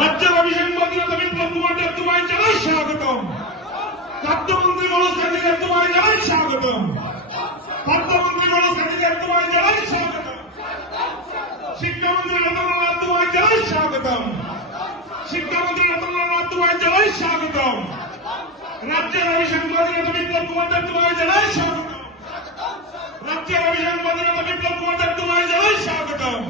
রাজ্যের অভিষেক মন্ত্রী বিপ্লব কুমার দেব তোমায় জানাই স্বাগতম। খাদ্যমন্ত্রী মনোজ কাজীদের তোমায় জানাই স্বাগতম। খাদ্যমন্ত্রী মনোজ কাজীদের তোমায় জানাই স্বাগতম। শিক্ষামন্ত্রী রতনলাল নাথ তোমায় জানাই স্বাগতম। শিক্ষামন্ত্রী রতনলাল নাথ তোমায় জানাই স্বাগতম। রাজ্যের অভিষেক মন্ত্রী বিপ্লব কুমার দেব তোমায় জানাই স্বাগতম। রাজ্যের অভিষেক মন্ত্রী বিপ্লব কুমার দেব তোমায় জানাই স্বাগতম।